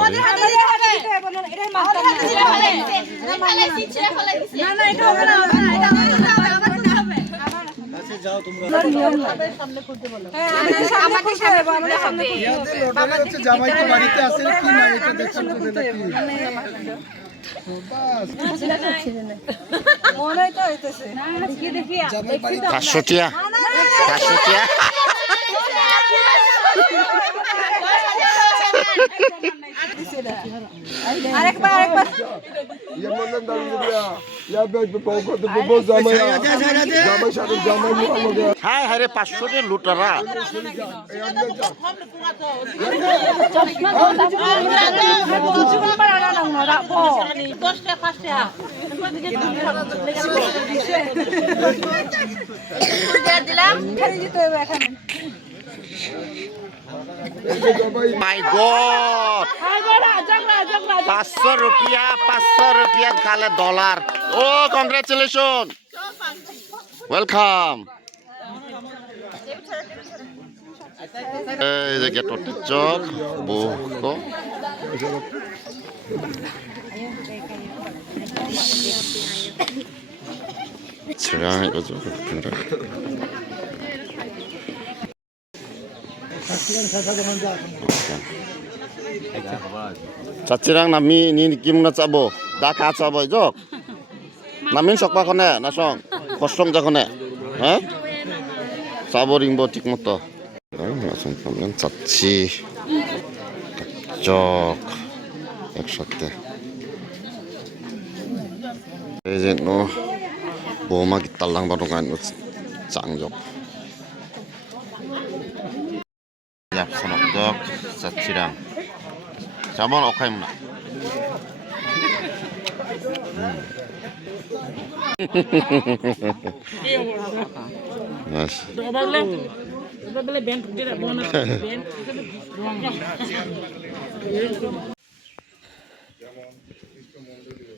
করি ইয়াদের লটারি হচ্ছে জামাই তো বাড়িতে আসে কি না এটা দেখছেন তো নাকি বাস জামাই বাড়িতে পাঁচশো টিয়া পাঁচশো টিয়া Ya mandan da ya. Ya ben bir bavga da bu boz zaman ya. Zaman şarkı zaman mı ama ya. হাই হাই রে পাঁচশো টিয়া আরেকবার আরেকবার ইয়া মন্ডল দাম হ্যাঁ হ্যাঁ রে 500 এর লুটারা। দিলাম। খেলে হবে এখানে মাই God! পাঁচশো রুপিয়া পাঁচশো রুপিয়া খালে ডলার ও কংগ্রেচুলেশন ওয়েলকাম এই যে গেটর চক বহুক ছেড়া হয়ে গেছে। Cacirang nami ini kim na cabo, dah kah cabo jok. Nami sok pa kone, nasong kosong jok kone, ha? Cabo ringbo tik moto. Nasong kalian caci, jok, eksote. Ejen no, boma kita lang barungan cang jok. 잡선업덕 사치랑 자만 어카이무나 나이스 যেমন কৃষ্ণ মন্ডলীয়